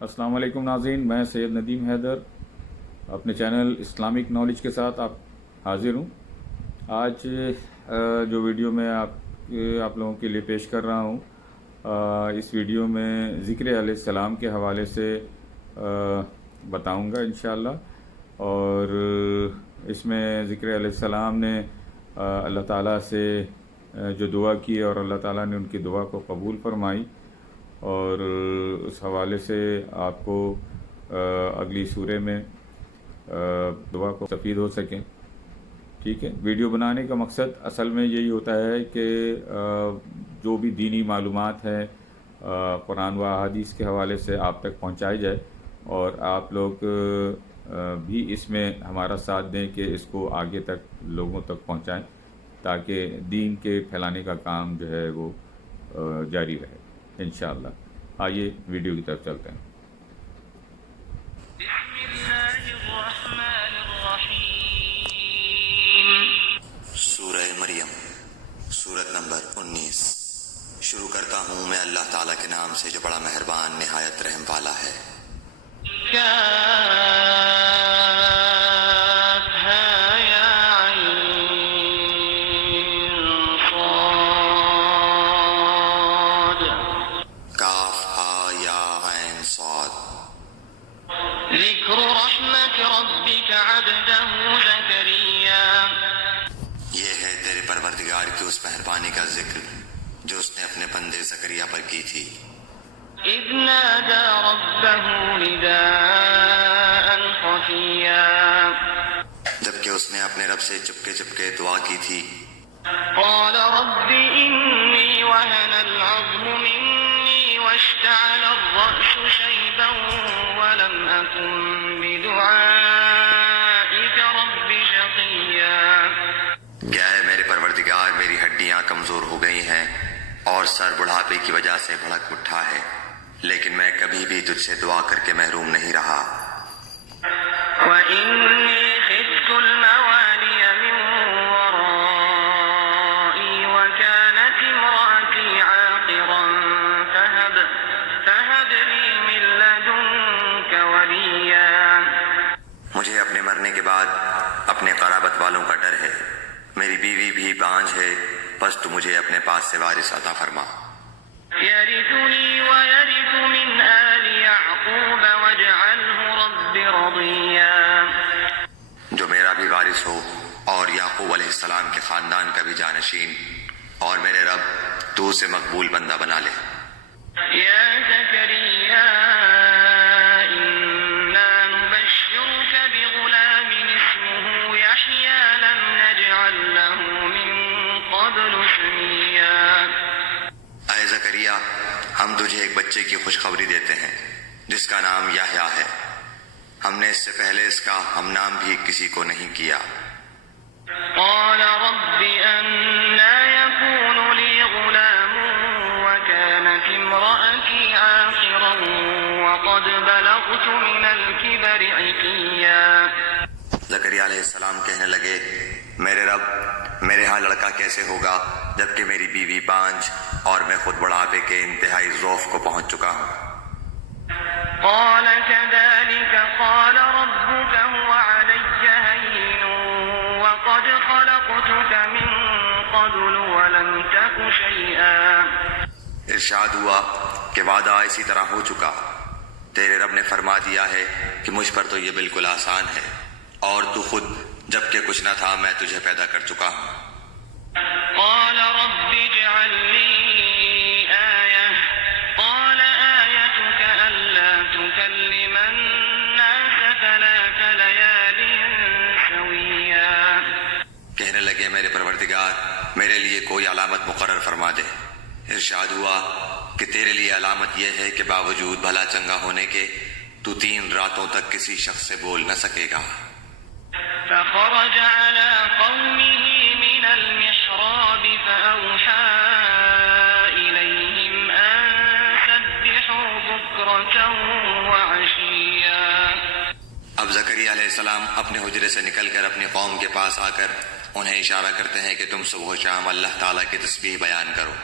السلام علیکم ناظرین، میں سید ندیم حیدر اپنے چینل اسلامک نالج کے ساتھ حاضر ہوں۔ آج جو ویڈیو میں آپ لوگوں کے لیے پیش کر رہا ہوں، اس ویڈیو میں ذکر علیہ السلام کے حوالے سے بتاؤں گا انشاءاللہ، اور اس میں ذکر علیہ السلام نے اللہ تعالیٰ سے جو دعا کی اور اللہ تعالیٰ نے ان کی دعا کو قبول فرمائی، اور اس حوالے سے آپ کو اگلی سورہ میں دعا کو مستفید ہو سکیں۔ ٹھیک ہے، ویڈیو بنانے کا مقصد اصل میں یہی ہوتا ہے کہ جو بھی دینی معلومات ہیں قرآن و احادیث کے حوالے سے آپ تک پہنچائی جائے، اور آپ لوگ بھی اس میں ہمارا ساتھ دیں کہ اس کو آگے تک لوگوں تک پہنچائیں، تاکہ دین کے پھیلانے کا کام جو ہے وہ جاری رہے انشاءاللہ۔ آئیے ویڈیو کی طرف چلتے ہیں۔ بسم اللہ الرحمن الرحیم۔ سورہ مریم، سورت نمبر 19۔ شروع کرتا ہوں میں اللہ تعالیٰ کے نام سے جو بڑا مہربان نہایت رحم والا ہے۔ ذکر رحمت ربک عبدہ زکریا۔ یہ ہے تیرے پروردگار کی اس مہربانی کا ذکر جو اس نے اپنے بندے زکریا پر کی تھی۔ اذ نادى ربه نداء خفیا۔ جبکہ اس نے اپنے رب سے چپکے چپکے دعا کی تھی۔ قال رب انی وهن العظم منی واشتعل الرأس شیبا ولم أكن بدعائك رب شقیا۔ کیا ہے میرے پروردگار، میری ہڈیاں کمزور ہو گئی ہیں اور سر بڑھاپے کی وجہ سے بھڑک اٹھا ہے، لیکن میں کبھی بھی تجھ سے دعا کر کے محروم نہیں رہا۔ وَإِنِّي خِفْتُ الْمَوَالِيَ مِن وَرَائِي وَكَانَتِ امْرَأَتِي عَاقِرًا فَهَبْ لِي مِن لَّدُنكَ وَلِيًّا۔ مجھے اپنے مرنے کے بعد اپنے قرابت والوں کا ڈر ہے، میری بیوی بھی بانجھ ہے، بس تو مجھے اپنے پاس سے وارث عطا فرما۔ يَرِثُنِي وَيَرِثُ مِنْ آلِ يَعْقُوبَ وَاجْعَلْهُ رَبِّ رَضِيًّا۔ جو میرا بھی وارث ہو اور یعقوب علیہ السلام کے خاندان کا بھی جانشین، اور میرے رب تو اسے مقبول بندہ بنا لے۔ يَا زَكَرِيَّا إِنَّا نُبَشِّرُكَ بِغُلَامٍ اسْمُهُ يَحْيَىٰ لَمْ نَجْعَل لَّهُ مِن قَبْلُ سَمِيًّا۔ اے زکریا، ہم تجھے ایک بچے کی خوشخبری دیتے ہیں جس کا نام یحییٰ ہے، ہم نے اس سے پہلے اس کا ہم نام بھی کسی کو نہیں کیا۔ قال رب أنى يكون لي غلام وكانت امرأتي عاقرا وقد بلغت من الكبر عتيا۔ زکریا علیہ السلام کہنے لگے، میرے رب، میرے ہاں لڑکا کیسے ہوگا جبکہ میری بیوی بانجھ اور میں خود بڑھاپے کے انتہائی ذوف کو پہنچ چکا ہوں۔ قال كذلك قال ربك هو علي هين وقد خلقتك من قبل ولم تك شيئا۔ ارشاد ہوا کہ وعدہ اسی طرح ہو چکا، تیرے رب نے فرما دیا ہے کہ مجھ پر تو یہ بالکل آسان ہے، اور تو خود جبکہ کچھ نہ تھا میں تجھے پیدا کر چکا ہوں۔ قال رب اجعل لي آية قال آيتك ألا تكلم الناس ثلاث ليال سويا۔ کہنے لگے، میرے پروردگار، میرے لیے کوئی علامت مقرر فرما دے۔ ارشاد ہوا کہ تیرے لیے علامت یہ ہے کہ باوجود بھلا چنگا ہونے کے تو 3 راتوں تک کسی شخص سے بول نہ سکے گا۔ فخرج على قومه من المحراب فأوحى إليهم أن سبحوا بكرة وعشيا۔ اب زکریا علیہ السلام اپنے حجرے سے نکل کر اپنی قوم کے پاس آ کر انہیں اشارہ کرتے ہیں کہ تم صبح و شام اللہ تعالیٰ کی تسبیح بیان کرو۔